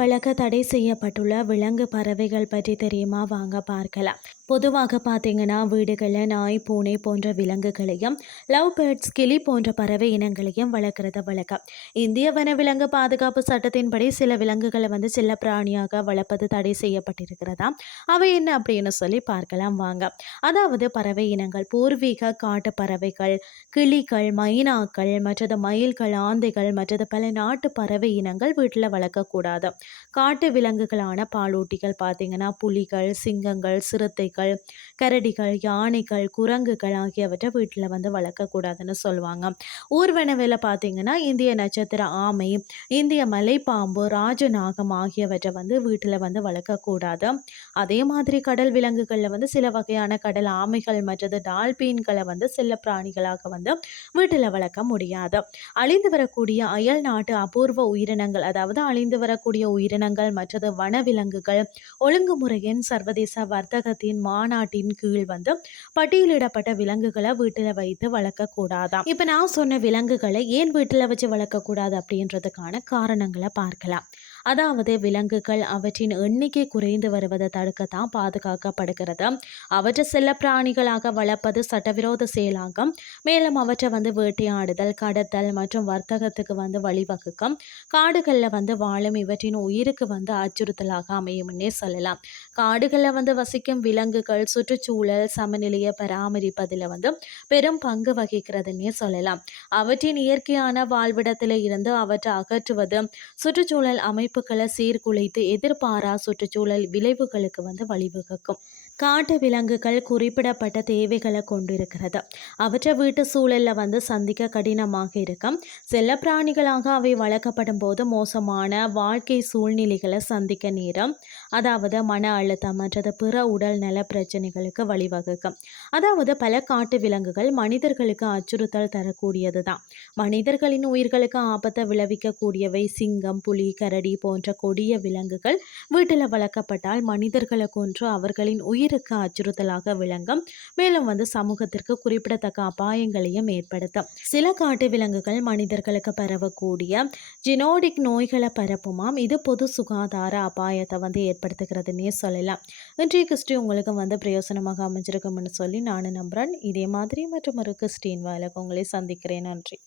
வழக்க தடை செய்யப்பட்டுள்ள விலங்கு பறவைகள் பற்றி தெரியுமா? வாங்க பார்க்கலாம். பொதுவாக பார்த்தீங்கன்னா வீடுகளில் நாய் பூனை போன்ற விலங்குகளையும் லவ் பேர்ட்ஸ் கிளி போன்ற பறவை இனங்களையும் வளர்க்குறது வழக்கம். இந்திய வனவிலங்கு பாதுகாப்பு சட்டத்தின்படி சில விலங்குகளை வந்து சில பிராணியாக வளர்ப்பது தடை செய்யப்பட்டிருக்கிறதா? அவை என்ன அப்படின்னு சொல்லி பார்க்கலாம் வாங்க. அதாவது பறவை இனங்கள் பூர்வீக காட்டு பறவைகள் கிளிகள் மைனாக்கள் மற்றது மயில்கள் ஆந்தைகள் மற்றது பல நாட்டு பறவை இனங்கள் வீட்டில் வளர்க்கக்கூடாது. காட்டு விலங்குகளான பாலூட்டிகள் பார்த்தீங்கன்னா புலிகள் சிங்கங்கள் சிறுத்தைகள் கரடிகள் யானைகள் குரங்குகள் ஆகியவற்றை வீட்டில் வந்து வளர்க்கக்கூடாதுன்னு சொல்லுவாங்க. ஊர்வனவில் பார்த்தீங்கன்னா இந்திய நட்சத்திர ஆமை இந்திய மலைப்பாம்பு ராஜநாகம் ஆகியவற்றை வந்து வீட்டில் வந்து வளர்க்கக்கூடாது. அதே மாதிரி கடல் விலங்குகளில் வந்து சில வகையான கடல் ஆமைகள் மற்றது டால்பீன்களை வந்து செல்ல பிராணிகளாக வந்து வீட்டில் வளர்க்க முடியாது. அழிந்து வரக்கூடிய அயல் நாட்டு அபூர்வ உயிரினங்கள் அதாவது அழிந்து வரக்கூடிய உயிரினங்கள் மற்றது வனவிலங்குகள் ஒழுங்குமுறையின் சர்வதேச வர்த்தகத்தின் மாநாட்டின் கீழ் வந்து பட்டியலிடப்பட்ட விலங்குகளை வீட்டில் வைத்து வளர்க்கக்கூடாதாம் இப்போ நான் சொன்ன விலங்குகளை ஏன் வீட்டில் வச்சு வளர்க்கக்கூடாது அப்படின்றதுக்கான காரணங்களை பார்க்கலாம். அதாவது விலங்குகள் அவற்றின் எண்ணிக்கை குறைந்து வருவதை தடுக்கத்தான் பாதுகாக்கப்படுகிறது. அவற்றை செல்ல பிராணிகளாக வளர்ப்பது சட்டவிரோத செயலாகும் மேலும் அவற்றை வந்து வேட்டையாடுதல் கடத்தல் மற்றும் வர்த்தகத்துக்கு வந்து வழிவகுக்கும். காடுகளில் வந்து வாழும் இவற்றின் உயிருக்கு வந்து அச்சுறுத்தலாக அமையும்னே சொல்லலாம். காடுகளில் வந்து வசிக்கும் விலங்குகள் சுற்றுச்சூழல் சமநிலையை பராமரிப்பதில் வந்து பெரும் பங்கு வகிக்கிறதுன்னே சொல்லலாம். அவற்றின் இயற்கையான வாழ்விடத்தில் இருந்து அவற்றை அகற்றுவது சுற்றுச்சூழல் அமைப்புகளை சீர்குலைத்து எதிர்பாரா சுற்றுச்சூழல் விளைவுகளுக்கு வந்து வழிவகுக்கும். காட்டு விலங்குகள் குறிப்பிடப்பட்ட தேவைகளை கொண்டிருக்கிறது. அவற்றை வீட்டு சூழலில் வந்து சந்திக்க கடினமாக இருக்கும். செல்லப்பிராணிகளாக அவை வளர்க்கப்படும் போது மோசமான வாழ்க்கை சூழ்நிலைகளை சந்திக்க நேரம். அதாவது மன அழுத்தம் மற்றது பிற உடல் நல பிரச்சனைகளுக்கு வழிவகுக்கும். அதாவது பல காட்டு விலங்குகள் மனிதர்களுக்கு அச்சுறுத்தல் தரக்கூடியது தான் மனிதர்களின் உயிர்களுக்கு ஆபத்தை விளைவிக்கக்கூடியவை சிங்கம் புலி கரடி போன்ற கொடிய விலங்குகள் வீட்டில் வளர்க்கப்பட்டால் மனிதர்களை கொன்று அவர்களின் உயிருக்கு அச்சுறுத்தலாக விளங்கும். மேலும் வந்து சமூகத்திற்கு குறிப்பிடத்தக்க அபாயங்களையும் ஏற்படுத்தும். சில காட்டு விலங்குகள் மனிதர்களுக்கு பரவக்கூடிய ஜினோடிக் நோய்களை பரப்புமாம். இது பொது சுகாதார அபாயத்தை வந்து ஏற்படுத்துகிறதுனே சொல்லலாம். இன்றைய கிறிஸ்டி உங்களுக்கு வந்து பிரயோசனமாக அமைஞ்சிருக்கும்னு சொல்லி நான் நம்புகிறேன் இதே மாதிரி மற்றும் ஒரு கிறிஸ்டின் வாயிலுக்கு உங்களை சந்திக்கிறேன். நன்றி.